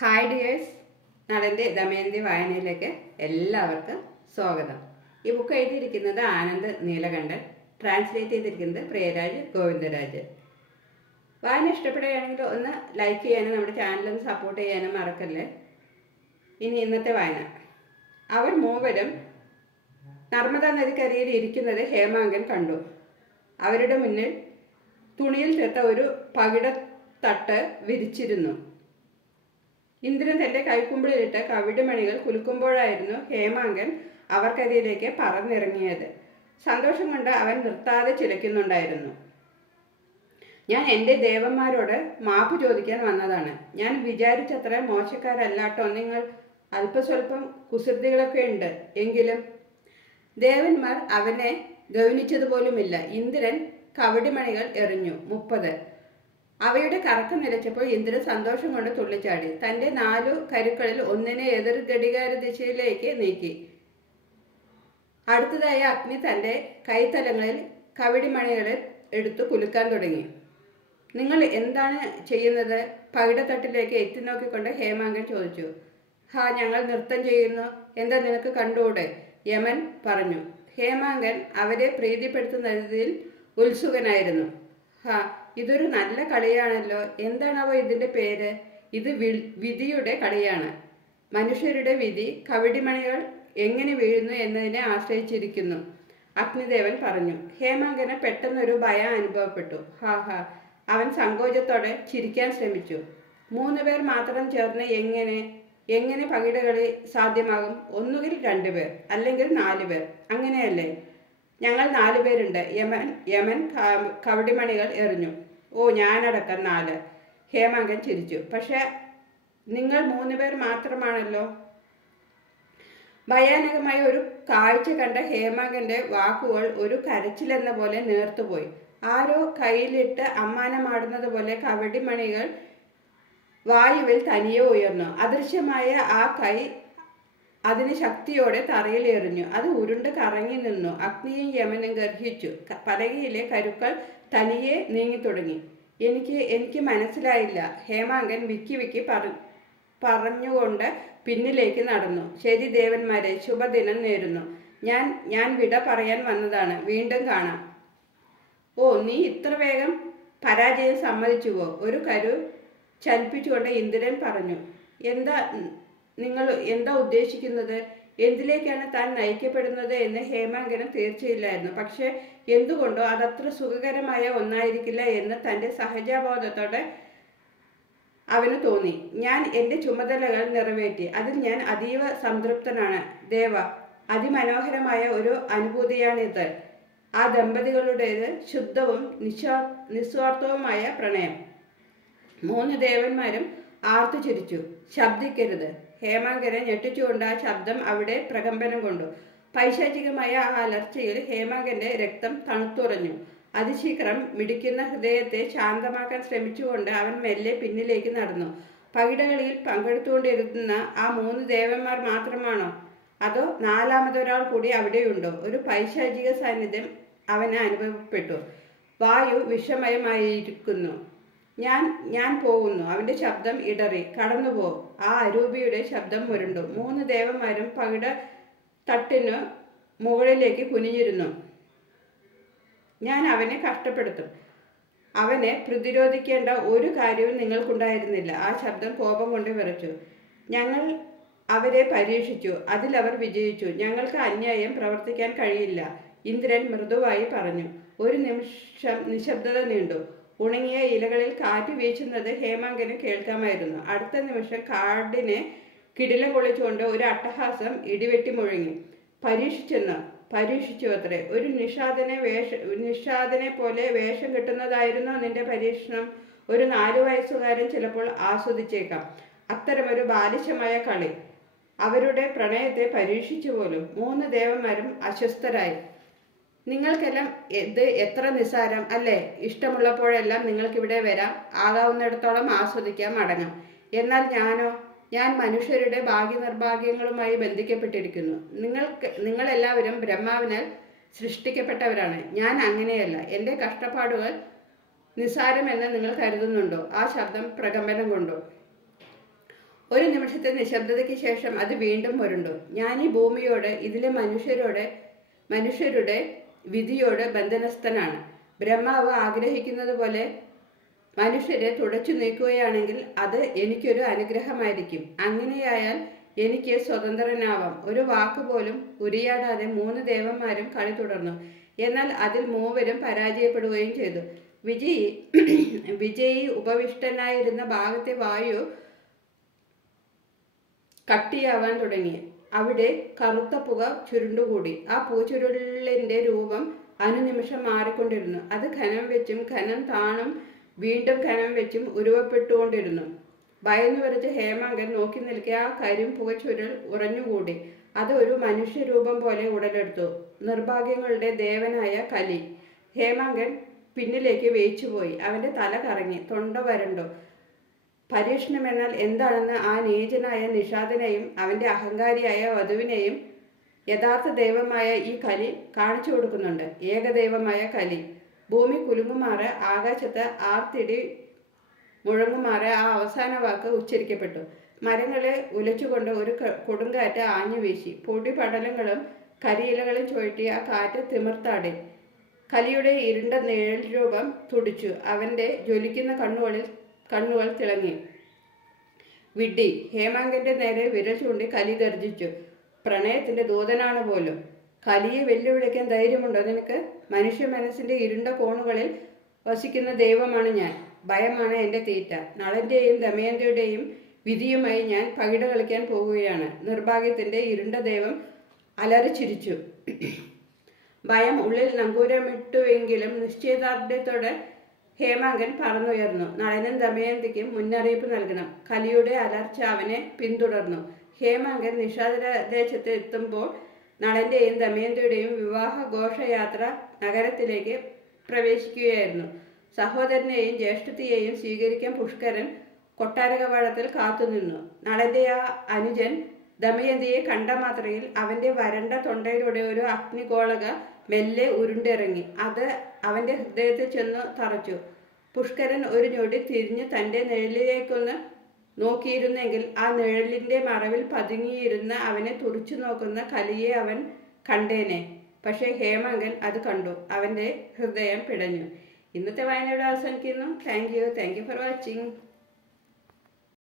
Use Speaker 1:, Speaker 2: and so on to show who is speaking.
Speaker 1: Hi dears നടന്റെ ദമയന്തി വായനയിലേക്ക് എല്ലാവർക്കും സ്വാഗതം. ഈ ബുക്ക് എഴുതിയിരിക്കുന്നത് ആനന്ദ് നീലകണ്ഠൻ. ട്രാൻസ്ലേറ്റ് ചെയ്തിരിക്കുന്നത് പ്രിയരാജ് ഗോവിന്ദരാജ് വായന ഇഷ്ടപ്പെടുകയാണെങ്കിൽ ഒന്ന് ലൈക്ക് ചെയ്യാനും നമ്മുടെ ചാനലൊന്ന് സപ്പോർട്ട് ചെയ്യാനും മറക്കല്ലേ. ഇനി ഇന്നത്തെ വായന. അവർ മൂവരും നർമ്മദാ നദിക്കരയിൽ ഇരിക്കുന്നത് ഹേമാങ്കൻ കണ്ടു. അവരുടെ മുന്നിൽ തുണിയിൽ തീർത്ത ഒരു പകിടത്തട്ട് വിരിച്ചിരുന്നു. ഇന്ദ്രൻ തന്റെ കൈക്കുമ്പിളിലിട്ട് കവിടുമണികൾ കുലുക്കുമ്പോഴായിരുന്നു ഹേമാങ്കൻ അവർക്കരിയിലേക്ക് പറന്നിറങ്ങിയത്. സന്തോഷം കൊണ്ട് അവൻ നിർത്താതെ ചിലയ്ക്കുന്നുണ്ടായിരുന്നു. ഞാൻ എന്റെ ദേവന്മാരോട് മാപ്പ് ചോദിക്കാൻ വന്നതാണ്. ഞാൻ വിചാരിച്ചത്ര മോശക്കാരല്ലാട്ടോ. നിങ്ങൾ അല്പസ്വല്പം കുസൃതികളൊക്കെ ഉണ്ട്. എങ്കിലും ദേവന്മാർ അവനെ ഗൗനിച്ചതുപോലുമില്ല. ഇന്ദ്രൻ കവടിമണികൾ എറിഞ്ഞു. മുപ്പത് അവയുടെ കറക്കം നിലച്ചപ്പോൾ ഇന്ദ്രൻ സന്തോഷം കൊണ്ട് തുള്ളിച്ചാടി. തന്റെ നാലു കരുക്കളിൽ ഒന്നിനെ എതിർ ഘടികാര ദിശയിലേക്ക് നീക്കി. അടുത്തതായി അഗ്നി തന്റെ കൈത്തലങ്ങളിൽ കവിടിമണികളിൽ എടുത്തു കുലുക്കാൻ തുടങ്ങി. നിങ്ങൾ എന്താണ് ചെയ്യുന്നത്? പകിടത്തട്ടിലേക്ക് എത്തി നോക്കിക്കൊണ്ട് ഹേമാങ്കൻ ചോദിച്ചു. ഹാ ഞങ്ങൾ നൃത്തം ചെയ്യുന്നു. എന്താ നിനക്ക് കണ്ടുകൂടെ? യമൻ പറഞ്ഞു. ഹേമാങ്കൻ അവരെ പ്രീതിപ്പെടുത്തുന്നതിൽ ഉത്സുകനായിരുന്നു. ഹാ ഇതൊരു നല്ല കളിയാണല്ലോ. എന്താണാവോ ഇതിന്റെ പേര്? ഇത് വിധിയുടെ കളിയാണ്. മനുഷ്യരുടെ വിധി കവിടിമണികൾ എങ്ങനെ വീഴുന്നു എന്നതിനെ ആശ്രയിച്ചിരിക്കുന്നു. അഗ്നിദേവൻ പറഞ്ഞു ഹേമാങ്കന് പെട്ടെന്നൊരു ഭയം അനുഭവപ്പെട്ടു. ഹാ ഹാ. അവൻ സങ്കോചത്തോടെ ചിരിക്കാൻ ശ്രമിച്ചു. മൂന്ന് പേർ മാത്രം ചേർന്ന് എങ്ങനെ എങ്ങനെ പകിടകളി സാധ്യമാകും? ഒന്നുകിൽ രണ്ടുപേർ അല്ലെങ്കിൽ നാല് പേർ. അങ്ങനെയല്ലേ? ഞങ്ങൾ നാലുപേരുണ്ട് യമൻ യമൻ കവടിമണികൾ എറിഞ്ഞു. ഓ ഞാനടക്കം നാല്. ഹേമാങ്കൻ ചിരിച്ചു. പക്ഷേ നിങ്ങൾ മൂന്ന് പേർ മാത്രമാണല്ലോ. ഭയാനകമായ ഒരു കാഴ്ച കണ്ട ഹേമാങ്കന്റെ വാക്കുകൾ ഒരു കരച്ചിലെന്ന പോലെ നേർത്തുപോയി ആരോ കയ്യിലിട്ട് അമ്മാനമാടുന്നത് പോലെ കവടിമണികൾ വായുവിൽ തനിയെ ഉയർന്നു. അദൃശ്യമായ ആ കൈ അതിന് ശക്തിയോടെ തറയിൽ എറിഞ്ഞു അത് ഉരുണ്ട് കറങ്ങി നിന്നു. അഗ്നിയും യമനും ഗർഹിച്ചു. പലകയിലെ കരുക്കൾ തനിയെ നീങ്ങിത്തുടങ്ങി. എനിക്ക് എനിക്ക് മനസ്സിലായില്ല. ഹേമാങ്കൻ വിക്കി വിക്കി പറ പറഞ്ഞുകൊണ്ട് പിന്നിലേക്ക് നടന്നു. ശരി ദേവന്മാരെ ശുഭദിനം നേരുന്നു. ഞാൻ ഞാൻ വിട പറയാൻ വന്നതാണ്. വീണ്ടും കാണാം. ഓ നീ ഇത്ര വേഗം പരാജയം സമ്മതിച്ചുവോ? ഒരു കരു ചലിപ്പിച്ചുകൊണ്ട് ഇന്ദ്രൻ പറഞ്ഞു. എന്താ നിങ്ങൾ എന്താ ഉദ്ദേശിക്കുന്നത്? എന്തിലേക്കാണ് താൻ നയിക്കപ്പെടുന്നത് എന്ന് ഹേമാങ്കനം തീർച്ചയില്ലായിരുന്നു. പക്ഷെ എന്തുകൊണ്ടോ അതത്ര സുഖകരമായ ഒന്നായിരിക്കില്ല എന്ന് തന്റെ സഹജബോധത്തോടെ അവന് തോന്നി. ഞാൻ എന്റെ ചുമതലകൾ നിറവേറ്റി. അതിൽ ഞാൻ അതീവ സംതൃപ്തനാണ്. ദേവ അതിമനോഹരമായ ഒരു അനുഭൂതിയാണിത്. ആ ദമ്പതികളുടേത് ശുദ്ധവും നിസ്വാ നിസ്വാർത്ഥവുമായ പ്രണയം. മൂന്ന് ദേവന്മാരും ആർത്തു ചിരിച്ചു ശബ്ദിക്കരുത്. ഹേമാങ്കനെ ഞെട്ടിച്ചുകൊണ്ട് ആ ശബ്ദം അവിടെ പ്രകമ്പനം കൊണ്ടു. പൈശാചികമായ ആ അലർച്ചയിൽ ഹേമാങ്കന്റെ രക്തം തണുത്തുറഞ്ഞു. അതിശീഘ്രം മിടിക്കുന്ന ഹൃദയത്തെ ശാന്തമാക്കാൻ ശ്രമിച്ചുകൊണ്ട് അവൻ മെല്ലെ പിന്നിലേക്ക് നടന്നു. പകിടകളിൽ പങ്കെടുത്തുകൊണ്ടിരുന്ന ആ മൂന്ന് ദേവന്മാർ മാത്രമാണോ? അതോ നാലാമതൊരാൾ കൂടി അവിടെയുണ്ടോ? ഒരു പൈശാചിക സാന്നിധ്യം അവന് അനുഭവപ്പെട്ടു. വായു വിഷമയമായിരിക്കുന്നു. ഞാൻ ഞാൻ പോകുന്നു. അവന്റെ ശബ്ദം ഇടറി. കടന്നുപോ ആ അരൂപിയുടെ ശബ്ദം മുരണ്ടു മൂന്ന് ദേവന്മാരും പകിട തട്ടിനു മുകളിലേക്ക് കുനിഞ്ഞിരുന്നു. ഞാൻ അവനെ കഷ്ടപ്പെടുത്തും. അവനെ പ്രതിരോധിക്കേണ്ട ഒരു കാര്യവും നിങ്ങൾക്കുണ്ടായിരുന്നില്ല. ആ ശബ്ദം കോപം കൊണ്ട് വിറച്ചു. ഞങ്ങൾ അവരെ പരീക്ഷിച്ചു. അതിൽ അവർ വിജയിച്ചു. ഞങ്ങൾക്ക് അന്യായം പ്രവർത്തിക്കാൻ കഴിയില്ല. ഇന്ദ്രൻ മൃദുവായി പറഞ്ഞു. ഒരു നിമിഷം നിശബ്ദത നീണ്ടു. ഉണങ്ങിയ ഇലകളിൽ കാറ്റ് വീശുന്നത് ഹേമാങ്കന് കേൾക്കാമായിരുന്നു. അടുത്ത നിമിഷം കാടിനെ കിടിലം പൊളിച്ചുകൊണ്ട് ഒരു അട്ടഹാസം ഇടിവെട്ടി മുഴങ്ങി. പരീക്ഷിച്ചെന്ന് പരീക്ഷിച്ചു അത്രേ. ഒരു നിഷാദനെ വേഷ നിഷാദനെ പോലെ വേഷം കെട്ടുന്നതായിരുന്നു നിന്റെ പരീക്ഷണം. ഒരു നാലു വയസ്സുകാരൻ ചിലപ്പോൾ ആസ്വദിച്ചേക്കാം. അത്തരമൊരു ബാലിശമായ കളി. അവരുടെ പ്രണയത്തെ പരീക്ഷിച്ചു പോലും മൂന്ന് ദേവന്മാരും അസ്വസ്ഥരായി. നിങ്ങൾക്കെല്ലാം ഇത് എത്ര നിസ്സാരം അല്ലേ? ഇഷ്ടമുള്ളപ്പോഴെല്ലാം നിങ്ങൾക്കിവിടെ വരാം. ആകാവുന്നിടത്തോളം ആസ്വദിക്കാം മടങ്ങാം. എന്നാൽ ഞാനോ? ഞാൻ മനുഷ്യരുടെ ഭാഗ്യ നിർഭാഗ്യങ്ങളുമായി ബന്ധിക്കപ്പെട്ടിരിക്കുന്നു. നിങ്ങൾക്ക് നിങ്ങളെല്ലാവരും ബ്രഹ്മാവിനാൽ സൃഷ്ടിക്കപ്പെട്ടവരാണ്. ഞാൻ അങ്ങനെയല്ല. എന്റെ കഷ്ടപ്പാടുകൾ നിസ്സാരമെന്ന് നിങ്ങൾ കരുതുന്നുണ്ടോ? ആ ശബ്ദം പ്രകമ്പനം കൊണ്ടോ? ഒരു നിമിഷത്തെ നിശബ്ദതയ്ക്ക് ശേഷം അത് വീണ്ടും വരുണ്ടോ? ഞാൻ ഈ ഭൂമിയോട് ഇതിലെ മനുഷ്യരോട് മനുഷ്യരുടെ വിധിയോട് ബന്ധനസ്ഥനാണ്. ബ്രഹ്മാവ് ആഗ്രഹിക്കുന്നത് പോലെ മനുഷ്യരെ തുടച്ചു നീക്കുകയാണെങ്കിൽ അത് എനിക്കൊരു അനുഗ്രഹമായിരിക്കും. അങ്ങനെയായാൽ എനിക്ക് സ്വതന്ത്രനാവാം. ഒരു വാക്ക് പോലും ഉരിയാടാതെ മൂന്ന് ദേവന്മാരും കളി തുടർന്നു. എന്നാൽ അതിൽ മൂവരും പരാജയപ്പെടുകയും ചെയ്തു. വിജയി വിജയി ഉപവിഷ്ടനായിരുന്ന ഭാഗത്തെ വായു കട്ടിയാവാൻ തുടങ്ങി. അവിടെ കറുത്ത പുക ചുരുണ്ടുകൂടി. ആ പൂച്ചുരുളിന്റെ രൂപം അനുനിമിഷം മാറിക്കൊണ്ടിരുന്നു. അത് ഖനം വെച്ചും ഖനം താണും വീണ്ടും ഖനം വെച്ചും ഉരുവപ്പെട്ടുകൊണ്ടിരുന്നു. ഭയന്നു വരച്ച ഹേമാങ്കൻ നോക്കി നിൽക്കെ ആ കരിം പുകച്ചുരുൾ ഉറഞ്ഞുകൂടി. അത് ഒരു മനുഷ്യരൂപം പോലെ ഉടലെടുത്തു. നിർഭാഗ്യങ്ങളുടെ ദേവനായ കലി. ഹേമാങ്കൻ പിന്നിലേക്ക് വേയിച്ചുപോയി അവന്റെ തല കറങ്ങി. തൊണ്ട വരണ്ടു. പരീക്ഷണം എന്നാൽ എന്താണെന്ന് ആ നീചനായ നിഷാദനെയും അവന്റെ അഹങ്കാരിയായ വധുവിനെയും യഥാർത്ഥ ദൈവമായ ഈ കലി കാണിച്ചു കൊടുക്കുന്നുണ്ട്. ഏകദൈവമായ കലി. ഭൂമി കുലുങ്ങുമാറ് ആകാശത്ത് ആർത്തിടി മുഴങ്ങുമാറ് ആ അവസാന വാക്ക് ഉച്ചരിക്കപ്പെട്ടു. മരങ്ങളെ ഉലച്ചുകൊണ്ട് ഒരു കൊടുങ്കാറ്റ് ആഞ്ഞു വീശി. പൊടിപടലങ്ങളും കരിയിലകളും ചുഴറ്റി ആ കാറ്റ് തിമിർത്താടി. കലിയുടെ ഇരുണ്ട നിഴൽ രൂപം തുടിച്ചു. അവന്റെ ജ്വലിക്കുന്ന കണ്ണുകളിൽ കണ്ണുകൾ തിളങ്ങി. വിഡ്ഢി ഹേമാങ്കന്റെ നേരെ വിരൽ ചൂണ്ടി കലി ഗർജിച്ചു. പ്രണയത്തിന്റെ ദൂതനാണ് പോലും. കലിയെ വെല്ലുവിളിക്കാൻ ധൈര്യമുണ്ടോ നിനക്ക്? മനുഷ്യ മനസ്സിന്റെ ഇരുണ്ട കോണുകളിൽ വസിക്കുന്ന ദൈവമാണ് ഞാൻ. ഭയമാണ് എന്റെ തീറ്റ. നളന്റെയും ദമയന്തിയുടെയും വിധിയുമായി ഞാൻ പകിട കളിക്കാൻ പോവുകയാണ് നിർഭാഗ്യത്തിന്റെ ഇരുണ്ട ദൈവം അലറിച്ചിരിച്ചു ഭയം ഉള്ളിൽ നങ്കൂരമിട്ടുവെങ്കിലും നിശ്ചയദാർഢ്യത്തോടെ ഹേമാങ്കൻ പറന്നുയർന്നു. നളനും ദമയന്തിക്കും മുന്നറിയിപ്പ് നൽകണം. കലിയുടെ അലർച്ച അവനെ പിന്തുടർന്നു. ഹേമാങ്കൻ നിഷാദദേശത്ത് എത്തുമ്പോൾ നളന്റെയും ദമയന്തിയുടെയും വിവാഹ ഘോഷയാത്ര നഗരത്തിലേക്ക് പ്രവേശിക്കുകയായിരുന്നു. സഹോദരനെയും ജ്യേഷ്ഠത്തെയും സ്വീകരിക്കാൻ പുഷ്കരൻ കൊട്ടാരകവാടത്തിൽ കാത്തുനിന്നു. നളന്റെ ആ അനുജൻ ദമയന്തിയെ കണ്ട മാത്രയിൽ അവന്റെ വരണ്ട തൊണ്ടയിലൂടെ ഒരു അഗ്നിഗോളക മെല്ലെ ഉരുണ്ടിറങ്ങി. അത് അവന്റെ ഹൃദയത്തിൽ ചെന്ന് തറച്ചു. പുഷ്കരൻ ഒരു ഞൊടി തിരിഞ്ഞ് തന്റെ നിഴലിലേക്കൊന്ന് നോക്കിയിരുന്നെങ്കിൽ ആ നിഴലിന്റെ മറവിൽ പതുങ്ങിയിരുന്ന അവനെ തുറിച്ചു നോക്കുന്ന കലിയെ അവൻ കണ്ടേനെ. പക്ഷേ ഹേമങ്കൻ അത് കണ്ടു. അവന്റെ ഹൃദയം പിടഞ്ഞു. ഇന്നത്തെ വായനയുടെ അവസാനിക്കുന്നു. Thank you thank you for watching